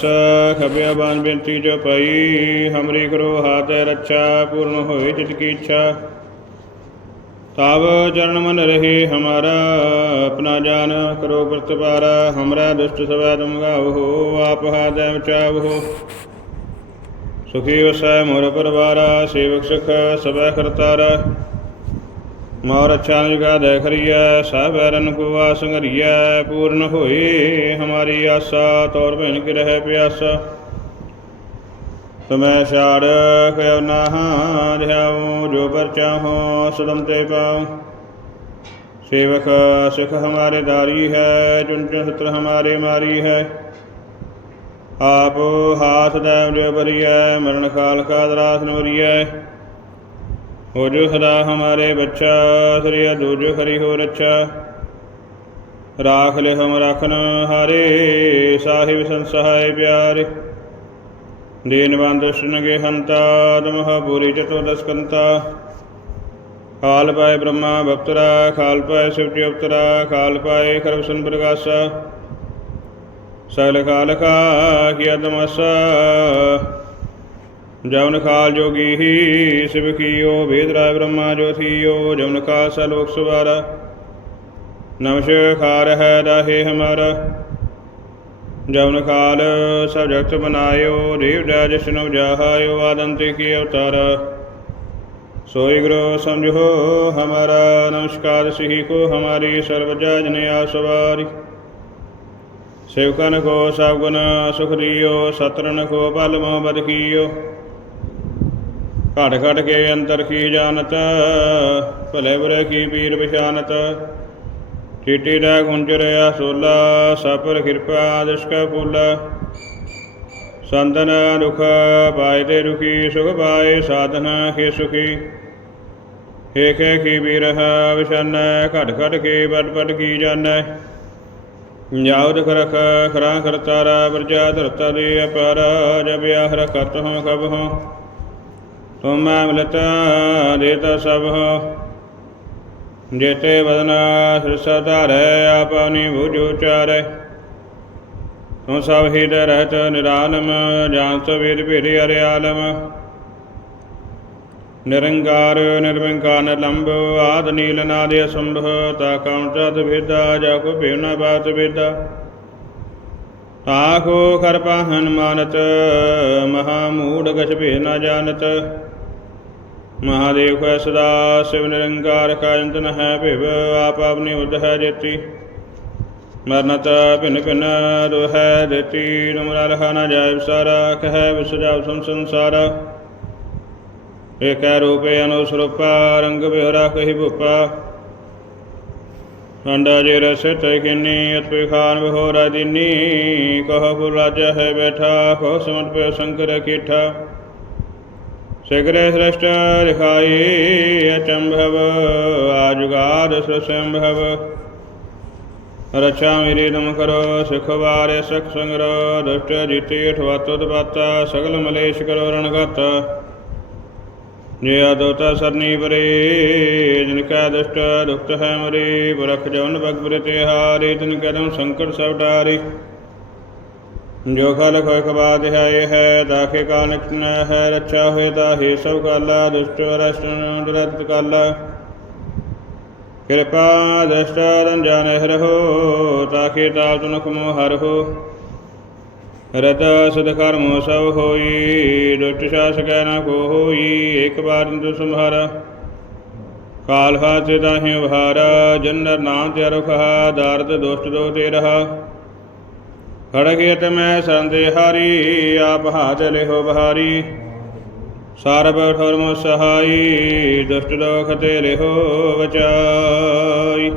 ਦਸ ਖਬਿਆ ਬਾਨ ਬੇਨਤੀ ਜੋ ਪਈ, ਹਮਰੀ ਕਰੋ ਹਾਥ ਰੱਛਾ, ਪੂਰਨ ਹੋਏ ਜਿਤ ਕੀ ਇੱਛਾ। ਤਬ ਚਰਨ ਮਨ ਰਹੇ ਹਮਾਰਾ, ਆਪਣਾ ਜਾਨ ਕਰੋ ਪ੍ਰਤਪਾਰਾ, ਹਮਰਾ ਦੁਸ਼ਟ ਸਵੈ ਤੁਮ ਗਾਵੋ, ਆਪ ਹਾਦੈ ਬਚਾਵੋ ਸੁਖੀ ਵਸੈ ਮੋਰ ਪਰਵਾਰਾ, ਸੇਵਕ ਸੁਖ ਸਭੈ ਕਰਤਾਰਾ। ਮੋਰ ਅੱਛਾ ਨਿਗਾ ਦੇ ਖਰੀਐ ਸਭ ਰਨ ਕੋ ਆਸ ਸੰਗਰੀਐ ਪੂਰਨ ਹੋਈ ਹਮਾਰੀ ਆਸਾ, ਤੌਰ ਭੈਣ ਕੀ ਰਹਿ ਪਿਆਸਾ। ਤੁਮੈ ਛਾੜ ਕਹਿ ਨਾਹਾਂ ਧਿਆਉ ਜੋ ਪਰ ਚਾਹੋ, ਸਦਮ ਤੇ ਪਾਉ। ਸੇਵਕ ਸਿਖ ਹਮਾਰੇ ਦਾਰੀ ਹੈ, ਚੁਣ ਚੁਨ ਸਤਰ ਹਮਾਰੇ ਮਾਰੀ ਹੈ। ਆਪ ਹਾਥ ਦੇਵ ਜੋ ਬਰੀਐ ਮਰਨ ਕਾਲ ਕਾ ਦਰਾਸ ਨਵਰੀਐ। ਹੋ ਜੋ ਸਦਾ ਹਮਾਰੇ ਬੱਚਾ, ਸ੍ਰੀ ਅਦੂਜ ਹਰੀ ਹੋ ਰੱਛਾ। ਰਾਖ ਲੈ ਹਮ ਰਖਨ ਹਾਰੇ, ਸਾਹਿਬ ਸੰਸਹਾਇ ਪਿਆਰੇ। ਦੀਨਵੰਦ ਸੁਨਗੇ ਹੰਤਾ ਤਮਹ ਪੂਰੀ ਚਤੋ ਦਸਕੰਤਾ ਖਾਲ ਪਾਏ ਬ੍ਰਹਮਾ ਬਪਤਰਾ ਕਾਲ ਪਾਏ ਸ਼ਿਵਜੀ ਅਵਤਰਾ ਕਾਲ ਪਾਏ ਖਰਵਸਨ ਪ੍ਰਗਾਸਾ ਸਗਲ ਕਾਲ ਕਾ ਕੀ ਅਦਮਸਾ ਜਵਨ ਖਾਲ ਜੋਗੀ ਹੀ, ਸਿਵ ਕੀਓ, ਵੇਦ ਰਾਏ ਬ੍ਰਹਮਾ ਜੋ ਜਵਨ ਖਾਲ ਸਲੋਕ ਸੁਵਾਰਾ ਨਮਸਕਾਰ ਹੈ ਦਾਹੇ ਹਮਾਰਾ। ਜਵਨ ਖਾਲ ਸਭ ਜਗਤ ਬਨਾਇਓ ਦੇਵ ਦਇਆ ਜਿਸਨੁ ਜਾਹਾਇਓ, ਆਦੰਤੇ ਕੀ ਅਵਤਾਰ। ਸੋਈ ਗੁਰੂ ਸਮਝੋ ਹਮਾਰਾ, ਨਮਸਕਾਰ ਸਿਹੀ ਕੋ ਹਮਾਰੀ, ਸਰਬ ਜਨ ਆਸਵਾਰੀ ਸੇਵਕਨ ਕੋ ਸਭ ਗੁਣ ਸੁਖ ਦਿਓ ਸਤਰਨ ਕੋ ਬਲ ਮੋਹ ਬਦ ਕੀਓ। ਘਟ ਘਟ ਕੇ ਅੰਤਰ ਕੀ ਜਾਣਤ? ਭਲੇ ਬੁਰੇ ਕੀ ਪੀਰ ਪਛਾਨਤ? ਚੀਟੀ ਦਾ ਗੁੰਜਰਿਆ ਸੋਲਾ, ਸਪਰ ਕਿਰਪਾ ਦਸ਼ਕਾ ਫੂਲਾ। ਸੰਤਨ ਦੁਖ ਪਾਏ ਤੇ ਦੁਖੀ, ਸੁਖ ਪਾਏ ਸਾਧਨਾ ਕੇ ਸੁਖੀ। ਏਕੇ ਕੀ ਬੀਰਹ ਵਿਸ਼ਨ ਘਟ ਘਟ ਕੇ ਬਟ ਬਟ ਕੀ ਜਾਣੈ? ਜਾਉਦ ਰਖ ਖਰਾ ਕਰਤਾਰਾ ਵਰਜਾ ਧਰਤਾ ਦੇ ਅਪਾਰ ਜਬ ਆਹਰ ਕਤ ਹਉ ਕਬ ਹਉ। ਤੁਮ ਮਿਲਤ ਦੇਤਾ ਸਭ। ਜੇਤੇ ਵਦਨਾ ਸਿਰਸਾ ਧਾਰੈ ਆਪਨੀ ਭੁਜ ਉਚਾਰੈ। ਤੂੰ ਸਭ ਹਿਰਦੈ ਰਹਿਤ ਨਿਰਾਲਮ ਜਾਣਤ ਵੇਦ ਭੇਦ ਅਰਿਆਲਮ ਨਿਰੰਕਾਰ, ਨਿਰਵਿੰਕਾਰ ਨਿਰਲੰਭ ਆਦ ਨੀਲ ਨਾਦ ਅਸੰਭ ਤਾ ਕਉ ਤਦ ਭੇਦਾ ਜਾ ਕੋ ਭੇਵ ਬਾਤ ਭੇਦਾ ਆਖੋ ਖਰਪਾ ਹਨਮਾਨਤ ਮਹਾ ਮੂੜ ਗਛ ਭੇ ਨ ਜਾਣਤ। ਮਹਾਦੇਵ ਕੈ ਸਦਾ ਸਿਵ ਨਿਰੰਕਾਰ ਕਾਇੰਤ ਨ ਹੈ ਭਿਵ, ਆਪ ਆਪਣੀ ਉਦ ਹੈ ਜੇਤੀ। ਮਰਨਤ ਭਿਨ ਭਿਨ ਦੁਹੈ ਦੇਤੀ ਤੁਮਰਾ ਲਖਾ ਨ ਜਾਇ ਸਾਰਾ ਕਹੈ ਵਿਸਜਾਵ ਸੰ ਸੰਸਾਰਾ। ਏਕੈ ਰੂਪੇ ਅਨੁਸਰੂਪਾ ਰੰਗ ਬਿਹਰਾ ਕਹੀ ਭੂਪਾ। ਅੰਡਾ ਜੇ ਰਸੈ ਤੈ ਅਤਿ ਖਾਨ ਬਹੋ ਰਾਜਿਨੀ ਕਹ ਪੁਰ ਰਾਜਾ ਹੈ ਬੈਠਾ ਕੋ ਸਮਟ ਪੈ ਸ਼ੰਕਰ ਕੀਠਾ ਸਿਗਰੇ ਸ੍ਰਿਸ਼ਟ ਲਿਖਾਈ ਅਚੰਭਵ ਆਜੁਗਾਦ ਸੁਸੰਭਵ ਰਚਾ ਮੇਰੀ ਤੁਮ ਕਰੋ ਸਿਖ ਵਾਰੇ ਸਖ ਸੰਗਰ ਦੁਸ਼ਟ ਜੀਤੀ ਅਠਵਾਤੋ ਦਪਾਤਾ ਸਗਲ ਮਲੇਸ਼ ਕਰੋ ਰਣਗਤ ਜੇ ਆਦੋਤਾ ਸਰਨੀ ਪਰੇ, ਜਿਨ ਕੈ ਦੁਸ਼ਟ ਦੁਖਤ ਹੈ ਮਰੇ ਬਰਖ ਜਵਨ ਬਗਬਰ ਤੇ ਹਾਰੇ, ਤਿਨ ਕਦਮ ਸੰਕਟ ਸਭ ਡਾਰੇ। ਜੋ ਖਲ ਖੋਇ ਖਬਾਦ ਹੈ ਹੈ, ਦਾਖੇ ਕਾ ਨਿਕਨ ਹੈ, ਰੱਛਾ ਹੋਏ ਤਾਹੇ ਸਭ ਕਾਲਾ, ਦੁਸ਼ਟ ਰਸ਼ਟ ਦਰਦ ਕਾਲਾ। ਕਿਰਪਾ ਦ੍ਰਸ਼ਟ ਰੰਜਨ ਹਰਹੁ ਤਾਖੇ ਤਾਲ ਤੁਨਖ ਮੋ ਹਰਹੁ ਰਤ ਸੁਧ ਕਰਮ ਸਭ ਹੋਈ, ਦੁਸ਼ਟ ਸ਼ਾਸਕੈ ਨ ਕੋ ਹੋਈ, ਇਕ ਬਾਰ ਨਿਤ ਸੰਭਾਰਾ। ਕਾਲ ਹਾਥ ਦਾਹਿ ਉਹਾਰਾ ਜਨਰ ਨਾਮ ਤੇ ਰਖਾ ਦਾਰਦ ਦੁਸ਼ਟ ਦੋ ਤੇ ਰਹਾ। ਖੜਗਿਤ ਮੈਂ ਸੰਦੇ ਹਾਰੀ, ਆਪ ਹਾਥ ਲਿਹੋ ਬਹਾਰੀ। ਸਰਬ ਠਰਮ ਸਹਾਈ, ਦੁਸ਼ਟ ਦੋਖ ਤੇ ਲਿਹੋ ਬਚਾਈ।